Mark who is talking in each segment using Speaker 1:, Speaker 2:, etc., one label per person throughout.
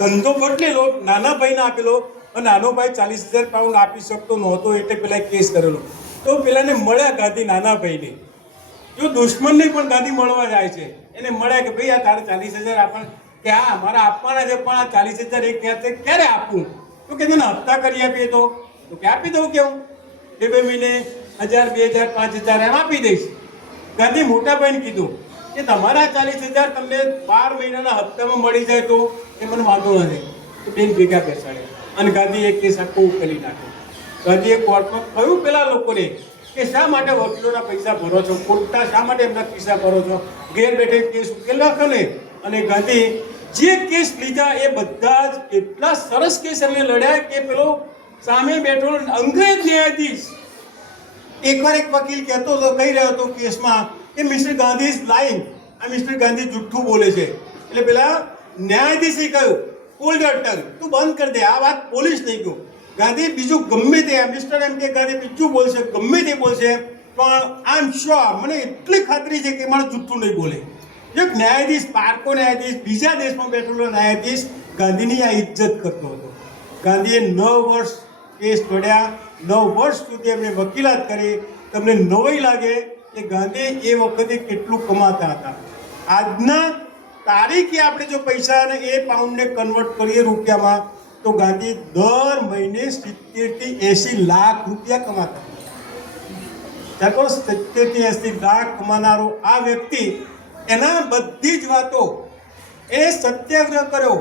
Speaker 1: ધંધો બદલેલો નાના ભાઈને આપેલો અને નાનો ભાઈ ચાલીસ હજાર પાઉન્ડ આપી શકતો નહોતો એટલે પેલા કેસ કરેલો. તો પેલાને મળ્યા ગાંધી નાના ભાઈને. જો દુશ્મનને પણ ગાંધી મળવા જાય છે. એને મળ્યા કે ભાઈ આ તારે ચાલીસ હજાર આપણ, કે હા મારા આપવાના છે, પણ આ ચાલીસ હજાર એક છે, ક્યારે આપવું તો કે તને હપ્તા કરી આપીએ તો. તો કે આપી દઉં કેવું બે બે મહિને હજાર, બે હજાર, પાંચ હજાર એમ આપી દઈશ. ગાંધી મોટા ભાઈને કીધું. કે તમારા ચાલીસ હજાર તમને બાર મહિનાના હપ્તામાં મળી જાય તો એ મને વાંધો નથી. તો બેન ભેગા બેસાડે. અને ગાંધી એક કેસ આખો ઉકેલી નાખ્યો. ગાંધીએ કોર્ટમાં કહ્યું પેલા લોકોને કે શા માટે વકીલોના પૈસા ભરો છો? ખોટા શા માટે એમના પૈસા ભરો છો? ઘેર બેઠે કેસ ઉકેલ નાખો ને. અને ગાંધી જે કેસ લીધા એ બધા જ એટલા સરસ કેસ એમને લડ્યા કે પેલો સામે બેઠો અંગ્રેજ ન્યાયાધીશ. એકવાર એક વકીલ કહેતો હતો કહી રહ્યો હતો કેસમાં કે મિસ્ટર ગાંધી ઇઝ લાઈંગ આ મિસ્ટર ગાંધી જુઠ્ઠું બોલે છે. એટલે પેલા ન્યાયાધીશે કહ્યું હોલ્ડ યોર તું બંધ કરી દે. આ વાત પોલીસ નહીં કહ્યું ગાંધી બીજું ગમે તે મિસ્ટર એમ કે, ગાંધી બીજું બોલશે, ગમે તે બોલશે, પણ આમ શ્યોર મને એટલી ખાતરી છે કે મારે જુઠ્ઠું નહીં બોલે. એક ન્યાયાધીશ, પારકો ન્યાયાધીશ, બીજા દેશમાં બેઠેલો ન્યાયાધીશ ગાંધીની આ ઇજ્જત કરતો હતો. ગાંધીએ નવ વર્ષ કેસ લડ્યા નવ વર્ષ સુધી એમણે વકીલાત કરી. તમને નવાઈ લાગે કે ગાંધી એ વખતે કેટલું કમાતા હતા. આજના તારીખે આપણે જો પૈસાને એ પાઉન્ડને કન્વર્ટ કરીએ રૂપિયામાં, તો ગાંધી દર મહિને સિત્તેરથી એંસી લાખ રૂપિયા કમાતા ચાલો સિત્તેરથી એંસી લાખ કમાનારો આ વ્યક્તિ, એના બધી જ વાતો એ સત્યાગ્રહ કર્યો.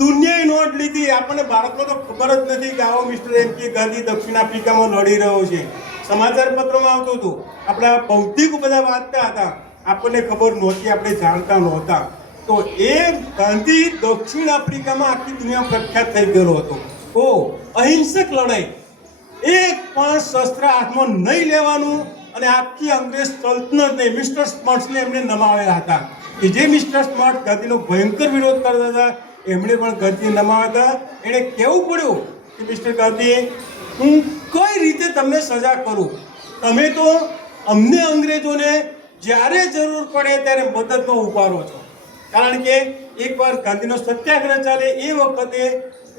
Speaker 1: દુનિયાએ નોંધ લીધી. આપણને ભારતમાં તો ખબર જ નથી કે આવો મિસ્ટર એમ કે ગાંધી દક્ષિણ આફ્રિકામાં લડી રહ્યો છે. સમાચાર પત્રોમાં આવતું હતું. આપણા ભૌતિક બધા વાંચતા હતા. આપણને ખબર નહોતી, આપણે જાણતા નહોતા. તો એ ગાંધી દક્ષિણ આફ્રિકામાં આખી દુનિયા પ્રખ્યાત થઈ ગયેલો હતો. ઓ અહિંસક લડાઈ. એક પણ શસ્ત્ર હાથમાં નહીં લેવાનું અને આખી અંગ્રેજ સલ્તનતને, મિસ્ટર સ્મર્ટ્સને એમને નમાવેલા હતા. કે જે મિસ્ટર સ્મર્ટ ગાંધીનો ભયંકર વિરોધ કરતા હતા, એમણે પણ ગાંધી નમાવ્યા હતા. એણે કહેવું પડ્યું કે, મિસ્ટર ગાંધી, હું રીતે તમને સજા કરું. તમે તો અમને અંગ્રેજોને જ્યારે જરૂર પડે ત્યારે મદદમાં ઊભા રહો છો. કારણ કે એકવાર ગાંધીનો સત્યાગ્રહ ચાલે એ વખતે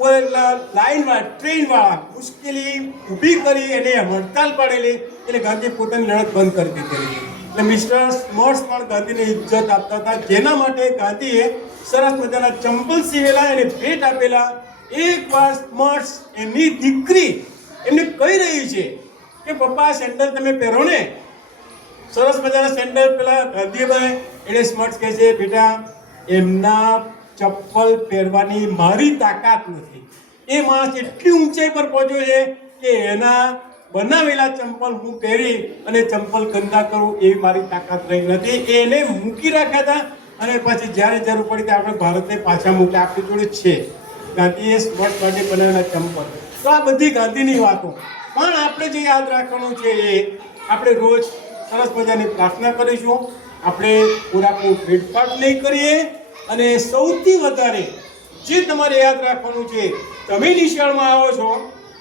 Speaker 1: લાઈનવાળા ટ્રેનવાળા મુશ્કેલી ઊભી કરી એને હડતાલ પાડેલી. એટલે ગાંધી પોતાની લડત બંધ કરી દીધેલી. એટલે મિસ્ટર સ્મર્શ પણ ગાંધીને ઇજ્જત આપતા હતા. જેના માટે ગાંધીએ સરસ મજાના ચંપલ સીવેલા એને ભેટ આપેલા. એકવાર સ્મર્શ એમની દીકરી એમને કહી રહી છે કે, પપ્પા સેન્ડલ તમે પહેરો ને. સરસ મજાના સેન્ડલ પેલા ગાંધીભાઈ એને સ્મર્ટ કહે છે, બેટા, એમના ચપ્પલ પહેરવાની મારી તાકાત નથી. એ માણસ એટલી ઊંચાઈ પર પહોંચ્યો છે કે એના બનાવેલા ચંપલ હું પહેરી અને ચંપલ ગંદા કરું એવી મારી તાકાત રહી નથી. એને મૂકી રાખ્યા હતા અને પછી જ્યારે જરૂર પડી ત્યારે આપણે ભારતને પાછા મૂક્યા આપણી જોડે છે. ગાંધીએ સ્મર્ટ માટે બનાવેલા ચંપલ. તો આ બધી ગાંધીની વાતો. પણ આપણે જે યાદ રાખવાનું છે એ, આપણે રોજ સરસ મજાની પ્રાર્થના કરીશું. આપણે પૂરાપૂર ભેટફાટ નહીં કરીએ અને સૌથી વધારે જે તમારે યાદ રાખવાનું છે, તમે નિશાળમાં આવો છો.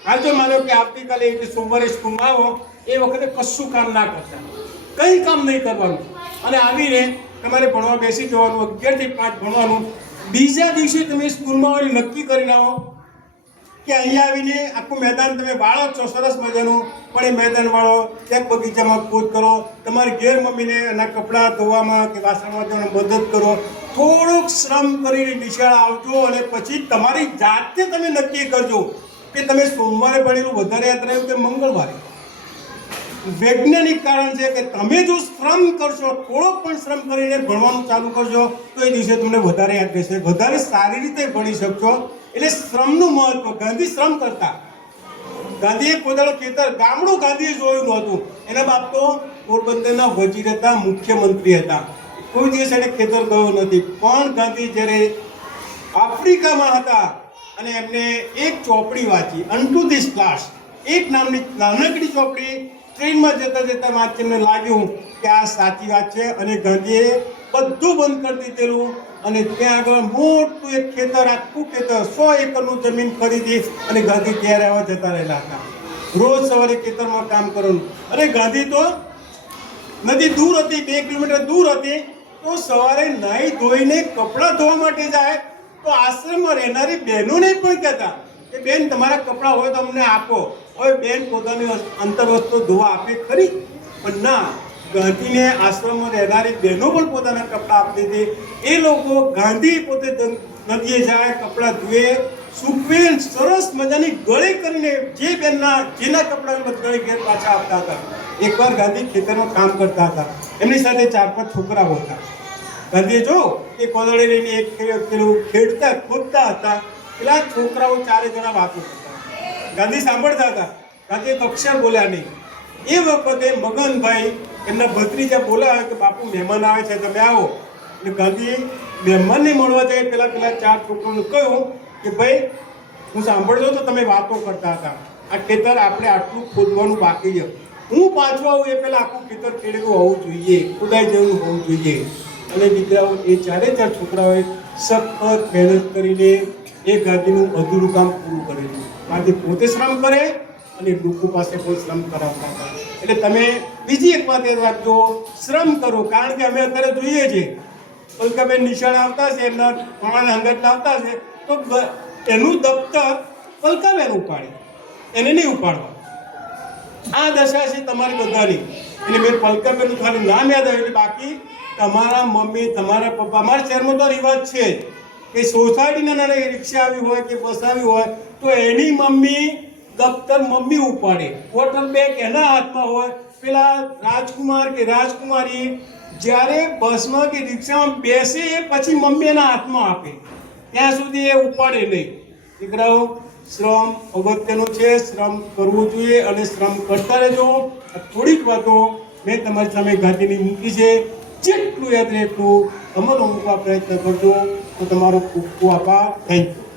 Speaker 1: હાલ તો માનો કે આવતીકાલે એટલે સોમવારે સ્કૂલમાં આવો, એ વખતે કશું કામ ના કરતા. કંઈ કામ નહીં કરવાનું. અને આવીને તમારે ભણવા બેસી જવાનું, અગિયારથી પાંચ ભણવાનું. બીજા દિવસે તમે સ્કૂલમાં આવીને નક્કી કરીને આવો કે અહીંયા આવીને આખું મેદાન તમે વાળો જ છો, સરસ મજાનું. પણ એ મેદાન વાળો ક્યાંક બગીચામાં કૂદ કરો, તમારી ઘેર મમ્મીને એના કપડાં ધોવામાં કે વાસણમાં ધોવામાં મદદ કરો. થોડુંક શ્રમ કરીને નિશાળ આવજો અને પછી તમારી જાતે તમે નક્કી કરજો કે તમે સોમવારે ભણેલું વધારે યાદ રહ્યું કે મંગળવારે. વૈજ્ઞાનિક કારણ છે કે તમે જો શ્રમ કરશો, થોડોક પણ શ્રમ કરીને ભણવાનું ચાલુ કરશો તો એ દિવસે તમને વધારે યાદ રહેશે. વધારે સારી રીતે ભણી શકશો. એટલે શ્રમનું મહત્વ. ગાંધી શ્રમ કરતા. ગાંધીએ પોતાનું ખેતર ગામડું ગાંધીએ જોયું નહોતું એના બાપ તો પોરબંદરના વજીર હતા, મુખ્યમંત્રી હતા. કોઈ દિવસ એને ખેતર ગયો નથી. પણ ગાંધી જ્યારે આફ્રિકામાં હતા અને એમને એક ચોપડી વાંચી અનટુ ધીસ ક્લાસ. એક નામની નાનકડી ચોપડી ટ્રેનમાં જતા જતા વાંચીને લાગ્યું કે આ સાચી વાત છે અને ગાંધીએ બધું બંધ કરી દીધેલું અને ત્યાં આગળ મોટું એક ખેતર, આખું ખેતર, સો એકરનું જમીન ખરીદી અને ગાંધી ત્યારે આવવા જતા રહેલા હતા. રોજ સવારે ખેતરમાં કામ કરવાનું અને ગાંધી તો નદી દૂર હતી, બે કિલોમીટર દૂર હતી. તો સવારે નાહી ધોઈને કપડાં ધોવા માટે જાય તો આશ્રમમાં રહેનારી બહેનોને પણ કહેતા કે, બેન, તમારા કપડાં હોય તો અમને આપો. હવે બેન પોતાની અંતરવસ્ત્રો ધોવા આપે ખરી? પણ ના, ગાંધીને આશ્રમમાં રહેનારી બહેનો પણ પોતાના કપડાં આપતી હતી એ લોકો ગાંધી પોતે નદીએ જાય, કપડાં ધુએ સૂકવે સરસ મજાની ગળે કરીને જે બેનના, જેના કપડાં બદલાઈ ઘેર પાછા આપતા હતા. એકવાર ગાંધી ખેતરમાં કામ કરતા હતા. એમની સાથે ચાર પાંચ છોકરાઓ હતા. ગાંધીએ જો, એ કોદળે લઈને એક ખેડૂત ખેડતા ખોદતા હતા. પેલા છોકરાઓ ચારે જણા વાતો કરતા. ગાંધી સાંભળતા હતા. એક અક્ષર બોલ્યા નહીં. એ વખતે મગનભાઈ એમના ભત્રીજા બોલાવે કે બાપુ મહેમાન આવે છે, તમે આવો. એટલે ગાંધી મહેમાનને મળવા જાય પેલા પેલા ચાર છોકરાઓને કહ્યું કે ભાઈ, હું સાંભળતો તો તમે વાતો કરતા હતા. આ ખેતર આપણે આટલું ખોદવાનું બાકી છે. હું પાછો આવું એ પહેલાં આખું ખેતર ખેડેલું હોવું જોઈએ, ખુદાઈ જેવું હોવું જોઈએ. અને દીકરાઓ, એ ચારે ચાર છોકરાઓએ સખત મહેનત કરીને એ ગાદીનું અધૂરું કામ પૂરું કરેલું. ગાંધી પોતે શ્રમ કરે અને લોકો પાસે પણ શ્રમ કરાવતા હતા એટલે તમે બીજી એક વાત એ રાખજો શ્રમ કરો, કારણ કે અમે અત્યારે જોઈએ છીએ પલકાબેન નિશાળ આવતા છે, એમના ભણવાના અંગત લાવતા છે, તો એનું દફતર પલકાબેન ઉપાડે, એને નહીં ઉપાડવા. આ દશા છે તમારી બધાની. એટલે મેં પલકાબેનનું ખાલી નામ યાદ આવ્યું, બાકી તમારા મમ્મી, તમારા પપ્પા, અમારા શહેરમાં તો રિવાજ છે જ. કે સોસાયટીના નાના રિક્ષા આવી હોય કે બસ આવી હોય, તો એની મમ્મી દફતર મમ્મી ઉપાડે. વોટર બેગ એના હાથમાં હોય, પેલા રાજકુમાર કે રાજકુમારી જ્યારે બસમાં કે રિક્ષામાં બેસે એ પછી મમ્મી એના હાથમાં આપે. ત્યાં સુધી એ ઉપાડે નહીં. દીકરાઓ, શ્રમ અગત્યનો છે, શ્રમ કરવો જોઈએ અને શ્રમ કરતા રહેજો. થોડીક વાતો મેં તમારી સામે ગાંધીની મૂકી છે. જેટલું યાદ રહે એટલું અમલ મૂકવા પ્રયત્ન કરજો. તો તમારો ખૂબ ખૂબ થેન્ક યુ